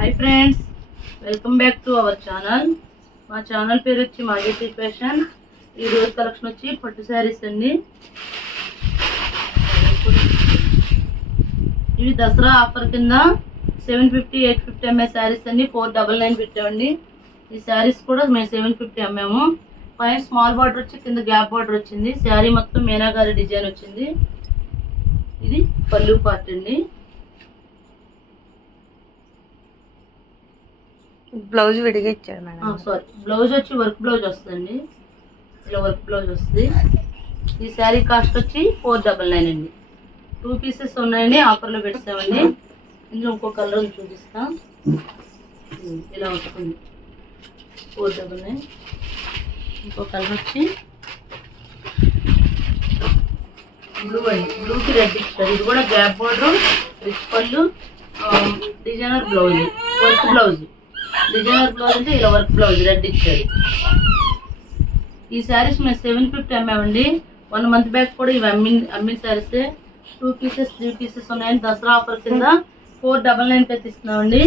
Hi friends, welcome back to our channel. మా channel పేరు వచ్చి మాజీ ఫ్యాషన్. ఈ రోజు కలెక్షన్ వచ్చి పట్టు శారీస్ అండి. ఇవి దసరా ఆఫర్ కింద 750 850 ఎంఏ శారీస్ అండి. 499 పెట్టామండి. ఈ శారీస్ కూడా మేము 750 అమ్మాము. పైన స్మాల్ బార్డర్ వచ్చి కింద గ్యాప్ బార్డర్ వచ్చింది. శారీ మొత్తం మీనాకారి డిజైన్ వచ్చింది. ఇది పళ్ళు పార్ట్ అండి. బ్లౌజ్ విడిగా ఇచ్చారు మేడం. సారీ, బ్లౌజ్ వచ్చి వర్క్ బ్లౌజ్ వస్తుందండి. ఇలా వర్క్ బ్లౌజ్ వస్తుంది. ఈ శారీ కాస్ట్ వచ్చి 499 అండి. 2 పీసెస్ ఉన్నాయండి, ఆఫర్లో పెట్టామండి. ఇందులో ఇంకో కలర్ చూపిస్తా. ఇలా వస్తుంది 499. ఇంకో కలర్ వచ్చి బ్లూ అండి. బ్లూకి రెడ్ ఇచ్చారు. ఇది కూడా గ్యాప్ బోర్డర్, రిచ్ పళ్ళు, designer blouse, work blouse. Designer blouse అంటే ఇలా వర్క్ బ్లౌజ్ రెడ్ ఇచ్చారు. ఈ శారీస్ మేము 750 అమ్మామండి. 1 మంత్ బ్యాక్ కూడా ఇవి అమ్మిన శారీస్. 2 పీసెస్ 3 పీసెస్ ఉన్నాయండి. దసరా ఆఫర్ కింద 499 అయితే ఇస్తున్నామండి.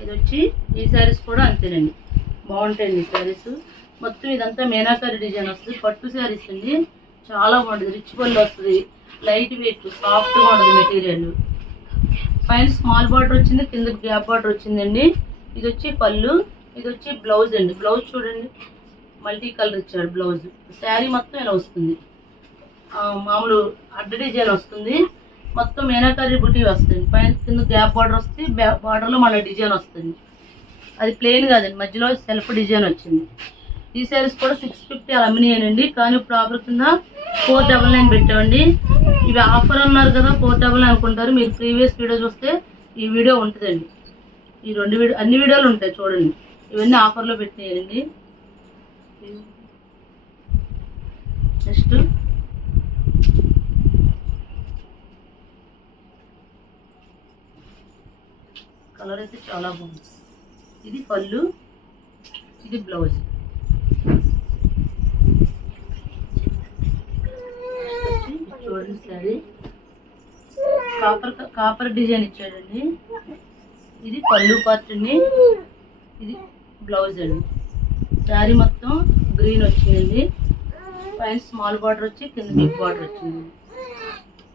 ఇది వచ్చి ఈ శారీస్ కూడా అంతేనండి, బాగుంటాయండి ఈ శారీస్. మొత్తం ఇదంతా మీనాకారి డిజైన్ వస్తుంది. పట్టు శారీస్ అండి, చాలా బాగుంటుంది. రిచ్ పళ్ళు వస్తుంది, లైట్ వెయిట్, సాఫ్ట్గా ఉంటుంది మెటీరియల్. పైన స్మాల్ బార్డర్ వచ్చింది, కింద గ్యాప్ బార్డర్ వచ్చిందండి. ఇది వచ్చి పళ్ళు, ఇది వచ్చి బ్లౌజ్ అండి. బ్లౌజ్ చూడండి, మల్టీ కలర్ ఇచ్చాడు బ్లౌజ్. శారీ మొత్తం ఇలా వస్తుంది, మామూలు అడ్డ డిజైన్ వస్తుంది. మొత్తం మీనాకారి బుటీ వస్తుంది. పైన కింద గ్యాప్ బార్డర్ వస్తుంది, బార్డర్లో మళ్ళీ డిజైన్ వస్తుంది. అది ప్లెయిన్ కాదండి, మధ్యలో సెల్ఫ్ డిజైన్ వచ్చింది. ఈ శారీస్ కూడా 650 అలా అమ్మినాయండి. కానీ ఇప్పుడు ఆఫర్ కింద 499 పెట్టామండి. ఇవి ఆఫర్ అన్నారు కదా 499 అనుకుంటారు. మీరు ప్రీవియస్ వీడియో చూస్తే ఈ వీడియో ఉంటుందండి. ఈ అన్ని వీడియోలు ఉంటాయి చూడండి. ఇవన్నీ ఆఫర్లో పెట్టినాయండి. నెక్స్ట్ కలర్ అయితే చాలా బాగుంది. ఇది పళ్ళు, ఇది బ్లౌజ్. చూడండి శారీ కాపర్ డిజైన్ ఇచ్చాడండి. ఇది పళ్ళు పార్ట్ అండి, ఇది బ్లౌజ్ అండి. శారీ మొత్తం గ్రీన్ వచ్చిందండి. పైన స్మాల్ బార్డర్ వచ్చి కింద బిగ్ బార్డర్ వచ్చింది.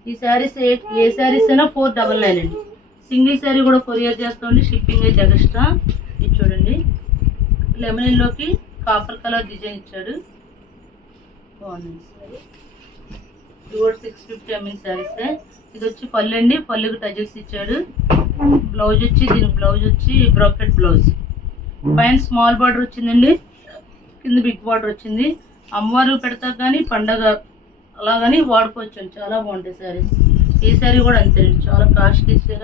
ఈ శారీస్ ఏ శారీస్ అయినా 499 అండి. సింగిల్ శారీ కూడా కొరియర్ చేస్తామండి, షిప్పింగ్ అయితే ఎక్స్ట్రా. ఇది చూడండి, లెమన్ ఎల్లోకి కాపర్ కలర్ డిజైన్ ఇచ్చాడు, బాగుంది శారీ. ఇది కూడా 650 ఎంఎల్ శారీస్. ఇది వచ్చి పళ్ళు అండి, పళ్ళుకి టజల్స్ ఇచ్చాడు. బ్లౌజ్ వచ్చి దీనికి బ్లౌజ్ వచ్చి బ్రోకెట్ బ్లౌజ్. పైన స్మాల్ బార్డర్ వచ్చిందండి, కింద బిగ్ బార్డర్ వచ్చింది. అమ్మవారు పెడతారు కానీ పండగ అలా కానీ వాడుకోవచ్చు, చాలా బాగుంటాయి శారీస్. ఈ శారీ కూడా అంతేనండి, చాలా కాస్ట్లీ చీర,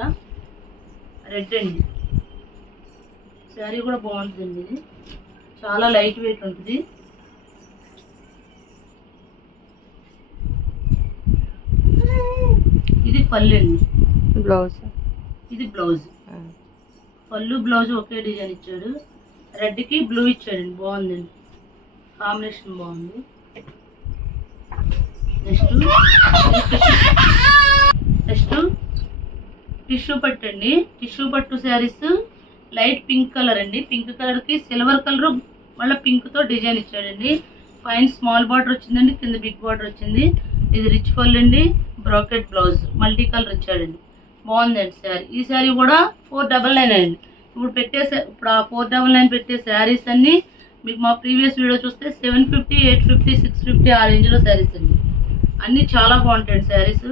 రెడ్ అండి. శారీ కూడా బాగుంటుందండి. ఇది చాలా లైట్ వెయిట్ ఉంటుంది. ఇది పళ్ళు అండి, బ్లౌజ్, ఇది బ్లౌజ్. పళ్ళు బ్లౌజ్ ఒకే డిజైన్ ఇచ్చాడు. రెడ్కి బ్లూ ఇచ్చాడండి, బాగుందండి, కాంబినేషన్ బాగుంది. నెక్స్ట్ టిష్యూ పట్టు అండి. టిష్యూ పట్టు శారీస్ లైట్ పింక్ కలర్ అండి. పింక్ కలర్కి సిల్వర్ కలర్ మళ్ళీ పింక్తో డిజైన్ ఇచ్చాడండి. పైన స్మాల్ బార్డర్ వచ్చిందండి, కింద బిగ్ బార్డర్ వచ్చింది. ఇది రిచ్ పళ్ళు అండి, బ్రోకెట్ బ్లౌజ్, మల్టీ కలర్ ఇచ్చాడండి, బాగుందండి శారీ. ఈ శారీ కూడా 499 అండి. ఇప్పుడు ఆ 499 పెట్టే శారీస్ అన్ని మీకు మా ప్రీవియస్ వీడియో చూస్తే 750 850 650 ఆ రేంజ్లో శారీస్ అండి. అన్నీ చాలా బాగుంటాయి శారీస్.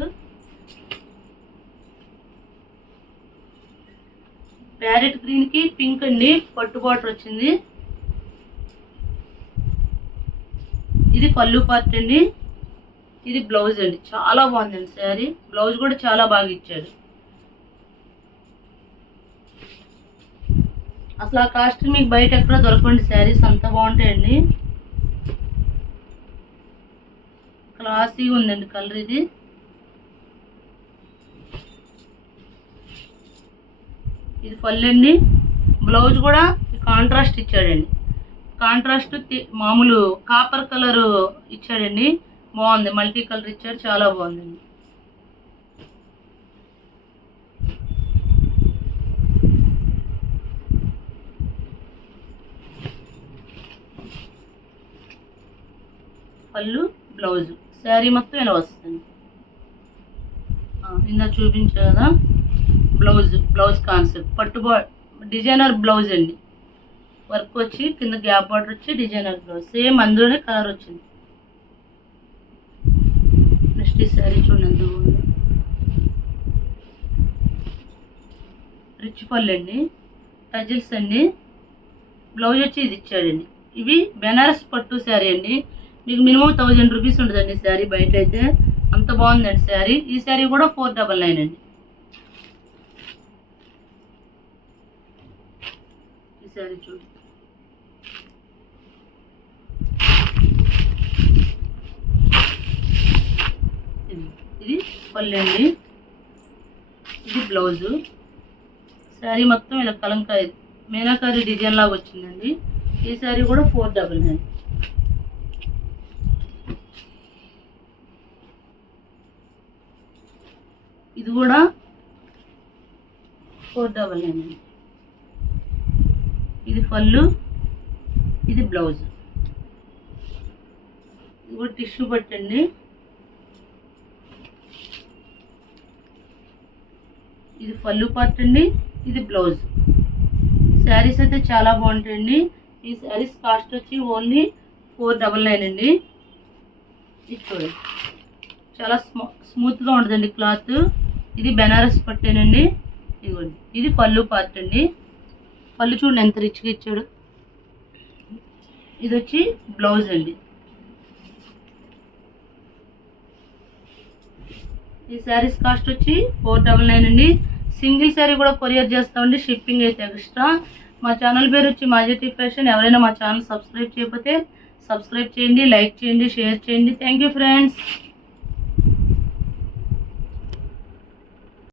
ప్యారెట్ గ్రీన్కి పింక్ అండి, పట్టు బార్డర్ వచ్చింది. ఇది పళ్ళు పార్ట్ అండి, ఇది బ్లౌజ్ అండి. చాలా బాగుందండి శారీ. బ్లౌజ్ కూడా చాలా బాగా ఇచ్చాడు. అసలు ఆ కాస్ట్ మీకు బయట ఎక్కడ దొరకండి శారీస్, అంత బాగుంటాయండి. క్లాసీగా ఉందండి కలర్. ఇది పళ్ళు అండి. బ్లౌజ్ కూడా కాంట్రాస్ట్ ఇచ్చాడండి. కాంట్రాస్ట్ మామూలు కాపర్ కలర్ ఇచ్చాడండి, బాగుంది. మల్టీ కలర్ ఇచ్చాడు, చాలా బాగుందండి. పళ్ళు బ్లౌజ్. శారీ మొత్తం ఇలా వస్తుంది. ఇందా చూపించా కదా బ్లౌజ్ కాన్సెప్ట్ పట్టు డిజైనర్ బ్లౌజ్ అండి. వర్క్ వచ్చి కింద గ్యాప్ బార్డర్ వచ్చి డిజైనర్ బ్లౌజ్ సేమ్ అందులోనే కలర్ వచ్చింది. నెక్స్ట్ ఈ శారీ చూడండి ఎంత బాగుంది. రిచ్ పళ్ళు అండి, టజిల్స్ అండి. బ్లౌజ్ వచ్చి ఇది ఇచ్చాడండి. ఇవి బెనారస్ పట్టు శారీ అండి. మీకు మినిమం 1000 రూపీస్ ఉంటుందండి శారీ బయట అయితే. అంత బాగుందండి శారీ. ఈ శారీ కూడా 499 అండి. ఈ శారీ చూడండి. ఇది పళ్ళు అండి, ఇది బ్లౌజు. శారీ మొత్తం ఇలా కలంకారీ మీనాకారి డిజైన్ లాగా వచ్చిందండి. ఈ శారీ కూడా 499. ఇది కూడా 499 అండి. ఇది పళ్ళు, ఇది బ్లౌజ్. ఇది కూడా టిష్యూ పట్టండి. ఇది పళ్ళు పార్ట్ అండి, ఇది బ్లౌజ్. శారీస్ అయితే చాలా బాగుంటాయండి. ఈ శారీస్ కాస్ట్ వచ్చి ఓన్లీ 499 అండి. ఇది చూడండి చాలా స్మూత్గా ఉంటుందండి క్లాత్. ఇది బెనారస్ పట్టేనండి. ఇదిగోండి ఇది పళ్ళు పార్ట్ అండి. పళ్ళు చూడండి ఎంత రిచ్గా ఇచ్చాడు. ఇది వచ్చి బ్లౌజ్ అండి. ఈ శారీస్ కాస్ట్ వచ్చి 499 అండి. సింగిల్ శారీ కూడా కొరియర్ చేస్తామండి. షిప్పింగ్ అయితే ఎక్స్ట్రా. మా ఛానల్ పేరు వచ్చి మాజెటీ ఫ్యాషన్. ఎవరైనా మా ఛానల్ సబ్స్క్రైబ్ చేయకపోతే సబ్స్క్రైబ్ చేయండి, లైక్ చేయండి, షేర్ చేయండి. Thank you friends.